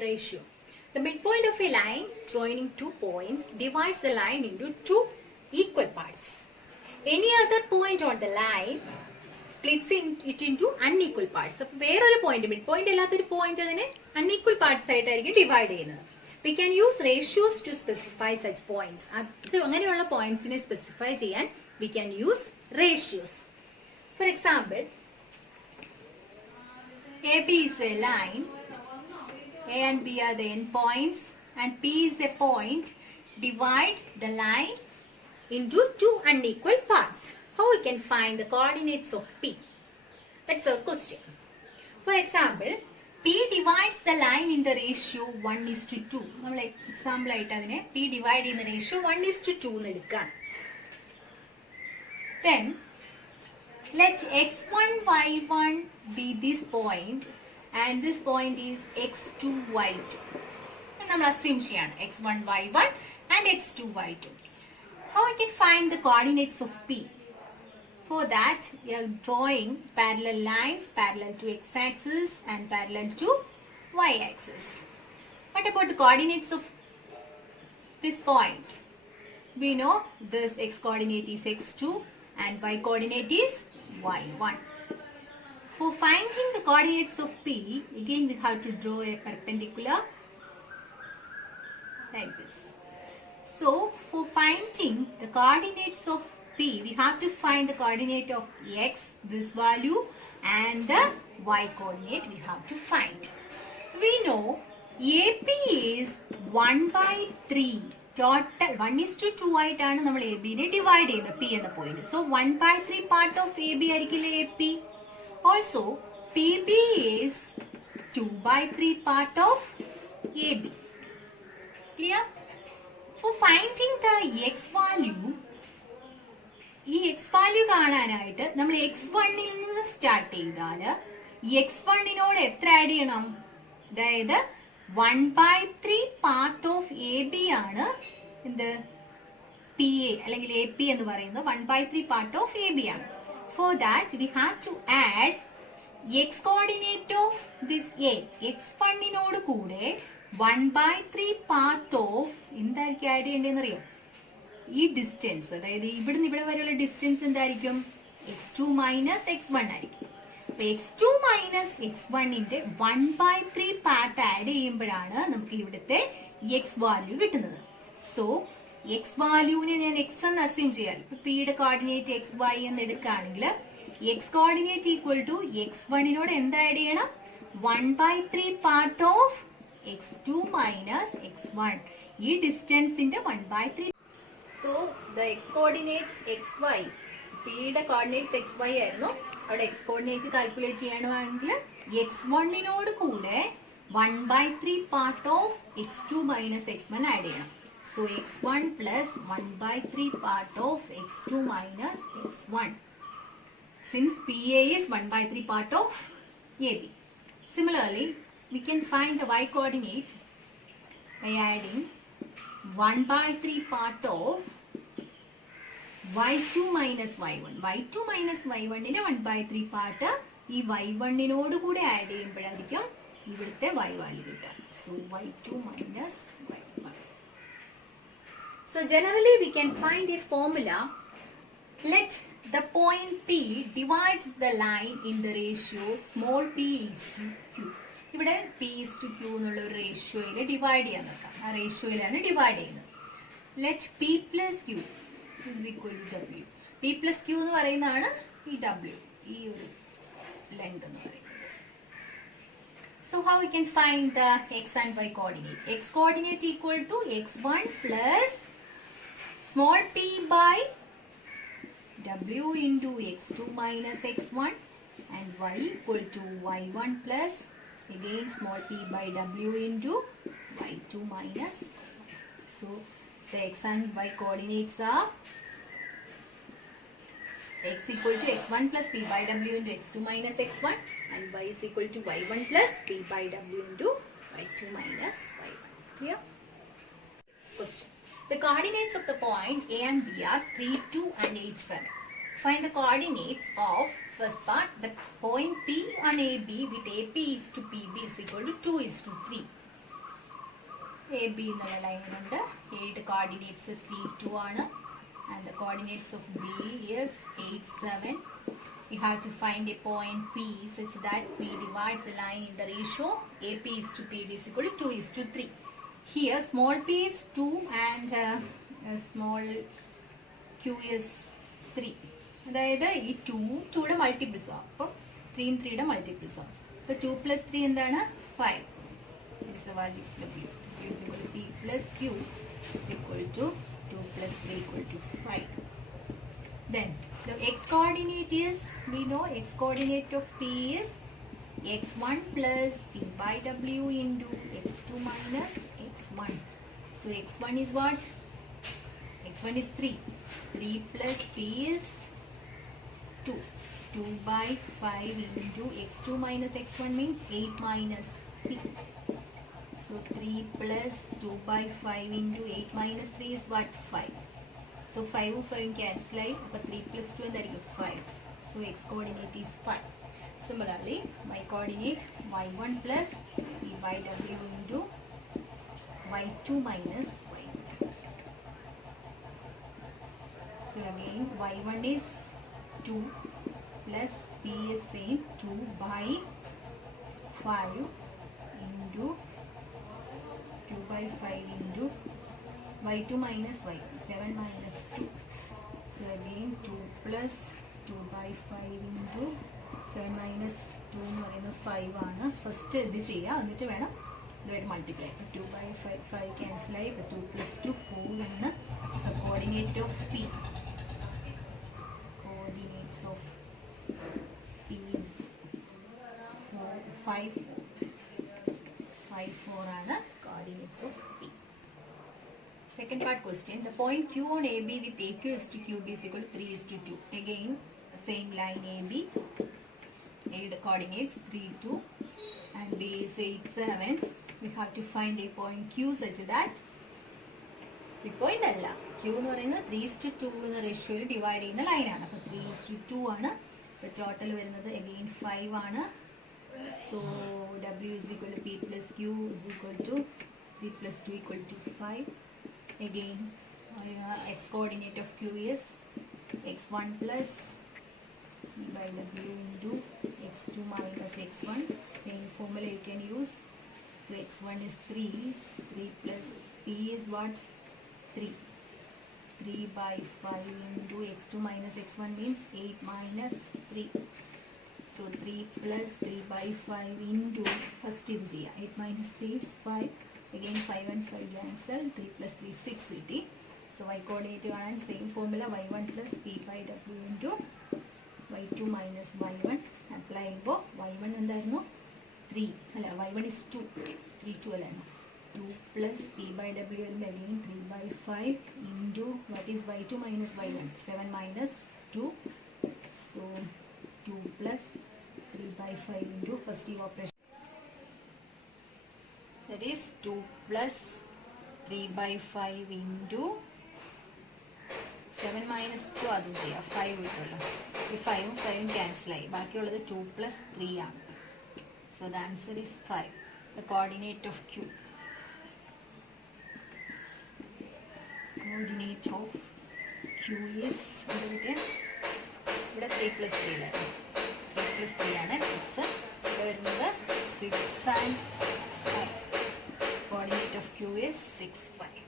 ratio. The midpoint of a line joining 2 points divides the line into 2 equal parts. Any other point on the line splits it into unequal parts. So, വേറൊരു point, midpoint അല്ലാത്തൊരു point അതിനെ unequal parts ആയിട്ടായിരിക്കും divide ചെയ്യുന്നത്. We can use ratios to specify such points. അങ്ങനെയുള്ള pointsനെ specify ചെയ്യാൻ we can use ratios. For example, AB is a line, A and B are the endpoints, and P is a point. Divide the line into 2 unequal parts. How we can find the coordinates of P? That's our question. For example, P divides the line in the ratio 1:2. നമ്മൾ example ആയിട്ട് അതിനെ P divide in the ratio 1:2 എന്ന് എടുക്കാം. Then let x1, y1 be this point and this point is x2, y2. നമ്മൾ assume ചെയ്യാണ് x1, y1 and x2, y2. How we can find the coordinates of P? For that, we are drawing parallel lines parallel to x-axis and parallel to y-axis. What about the coordinates of this point? We know this x-coordinate is x2 and y-coordinate is y1. For finding the coordinates of P, again we have to draw a perpendicular like this. So, for finding the coordinates of P, we have to find the coordinate of x, this value, and the y coordinate we have to find. We know AP is 1/3. Total 1:2 ആയിട്ടാണ് നമ്മൾ AB നെ divide ചെയ്യുന്നത് P എന്ന point. So 1/3 part of AB ആയിരിക്കില്ലേ AP. Also PB is 2/3 part of AB. Clear? For finding the x value, ഈ x value കാണാനായിട്ട് നമ്മൾ x1 ൽ നിന്ന് സ്റ്റാർട്ട് ചെയ്താൽ x1നോട് എത്ര ആഡ് ചെയ്യണം? അതായത് 1/3 പാർട്ട് ഓഫ് എ ബി ആണ് എന്ത് പി എ അല്ലെങ്കിൽ എ പി എന്ന് പറയുന്നത് 1/3 പാർട്ട് ഓഫ് എ ബി ആണ്. For that we have to add x coordinate of this A x1നോട് കൂടെ 1/3 പാർട്ട് ഓഫ് എന്തായിരിക്കും ആഡ് ചെയ്യേണ്ടതെന്ന് അറിയാം? ഈ ഡിസ്റ്റൻസ്, അതായത് ഇവിടുന്ന് ഇവിടെ വരെയുള്ള ഡിസ്റ്റൻസ് എന്തായിരിക്കും? x2 മൈനസ് x1 ആയിരിക്കും. അപ്പൊ x2 മൈനസ് x1ന്റെ 1/3 പാർട്ട് ആഡ് ചെയ്യുമ്പോഴാണ് നമുക്ക് ഇവിടുത്തെ x വാല്യൂ കിട്ടുന്നത്. സോ x വാല്യൂവിനെ ഞാൻ x എന്ന് അസ്യൂം ചെയ്യാം. ഇപ്പൊ പിയുടെ കോർഡിനേറ്റ് എക്സ് വൈ എന്ന് എടുക്കുകയാണെങ്കിൽ എക്സ് കോർഡിനേറ്റ് ഈക്വൽ ടു x1നോട് എന്താ ആഡ് ചെയ്യണം? 1/3 part of x2 minus x1. ഈ ഡിസ്റ്റൻസിന്റെ 1/3. So the x coordinate xy, p യുടെ coordinates xy ആയിരുന്നു. അവിടെ x coordinate കാൽക്കുലേറ്റ് ചെയ്യണമെങ്കിൽ x1നോട് കൂടെ 1/3 part of x2 minus x1 add ചെയ്യണം. So x1 plus 1/3 part of x2 minus x1. Since PA is 1/3 part of AB. Similarly, we can find the y coordinate by adding 1/3 part of y2 minus y1. y2 minus y1 ന്റെ 1/3 പാർട്ട് ഈ y1നോട് കൂടെ ആഡ് ചെയ്യുമ്പോഴായിരിക്കും ഇവിടുത്തെ y value കിട്ടുക. So y2 minus y1. So generally we can find a formula. Let the point P divides the line in the ratio small p is to q. ഇവിടെ p is to q എന്നുള്ള ഒരു റേഷ്യോയിൽ ഡിവൈഡ് ചെയ്യാൻ നോക്കാം. ആ റേഷ്യോയിലാണ് ഡിവൈഡ് ചെയ്യുന്നത്. Let p plus q is equal to w. p plus q എന്ന് പറയുന്നതാണ് ഈ w, ഈ ഒരു ലെങ്ത് എന്ന് പറയുന്നത്. So how we can find the x and y coordinate? X coordinate equal to x1 plus small p by w into x2 minus x1, and y equal to y1 plus again small p by w into y2 minus. So the x and y coordinates are x equal to x1 plus p by w into x2 minus x1, and y is equal to y1 plus p by w into y2 minus y1. Clear? Question. The coordinates of the point A and B are 3, 2 and 8, 7. Find the coordinates of first part, the point P on AB with AP is to PB is equal to 2 is to 3. A B എന്നുള്ള ലൈനുണ്ട്. എയുടെ കോർഡിനേറ്റ്സ് 3, 2 ആണ്. And the coordinates of B is 8, 7. We have to find a point P such that P divides the line in the ratio AP is to PB is equal to 2 is to 3. Here small p is 2 and small q is 3. അതായത് ഈ 2യുടെ മൾട്ടിപ്പിൾസ് ആണ്. അപ്പോൾ 3 3യുടെ മൾട്ടിപ്പിൾസ് ആണ്. അപ്പോൾ 2 + 3 എന്താണ് 5. Is the value of W is equal to P plus Q is equal to 2 plus 3 equal to 5. Then the x coordinate is, we know x coordinate of P is x1 plus P by W into x2 minus x1. So x1 is what? x1 is 3. 3 plus P is 2. 2 by 5 into x2 minus x1 means 8 minus 3. So 3 plus 2 by 5 into 8 minus 3 is what? 5. So 5 cancel out, but 3 plus 2 and that is 5. So x coordinate is 5. Similarly, y coordinate y1 plus p by w into y2 minus y1. So again, y1 is 2 plus p is same 2 by 5 into 2 by 5 into y2 minus y2, 7 minus 2. So again 2 plus 2 by 5 into 7 minus 2 എന്ന് പറയുന്നത് 5 ആണ്. ഫസ്റ്റ് ഇത് ചെയ്യുക, എന്നിട്ട് വേണം ഇതുമായിട്ട് മൾട്ടിപ്ലൈ. 2 by 5 ക്യാൻസൽ ആയി. 2 plus 2 4 ആണ്. So coordinate of P, coordinates of P 5 4 ആണ് coordinates of P. Second part question, the point Q on AB with AQ is to QB is equal to 3 is to 2. Again, same line AB. A the coordinates 3, 2 and B is 8, 7. We have to find a point Q such that point അല്ല, Q എന്ന് പറയുന്നത് 3 is to 2 എന്ന റേഷ്യോയിൽ ഡിവൈഡ് ചെയ്യുന്ന ലൈനാണ്. അപ്പോൾ 3 is to 2 ആണ്. അപ്പോൾ ടോട്ടൽ വരുന്നത് again 5 ആണ്. So W is equal to P plus Q is equal to 3 plus 2 equal to 5. Again, x coordinate of Q is x1 plus P by W into x2 minus x1. Same formula you can use. So x1 is 3. 3 plus P is what? 3. 3 by 5 into x2 minus x1 means 8 minus 3. So 3 plus 3 by 5 into, first is 8 minus 3 is 5. Again 5 and 5 cancel. 3 plus 3 6 dt. So y coordinate and same formula y1 plus P by W into y2 minus y1. Apply y1 എന്തായിരുന്നു 3 അല്ല, y1 is 2. 3 2 അല്ലായിരുന്നു. 2 plus P by W വരുമ്പോൾ again 3 by 5 into what is y2 minus y1? 7 minus 2. So 2 plus 3 by 5 into first operation. That is 2 plus 3 by 5 into 7 minus 2 അതും ചെയ്യാം. 5 കിട്ടുമല്ലോ. ഈ 5ഉം 5ഉം ക്യാൻസൽ ആയി. ബാക്കിയുള്ളത് 2 plus 3 ആണ്. So the answer is 5. The coordinate of Q. Coordinate of Q is ഇവിടെ 3 plus 3 അല്ലേ? 3 plus 3 ആണ് 6. ഇവിടെ വരുന്നത് 6 and 5. Coordinate of Q is 6, 5.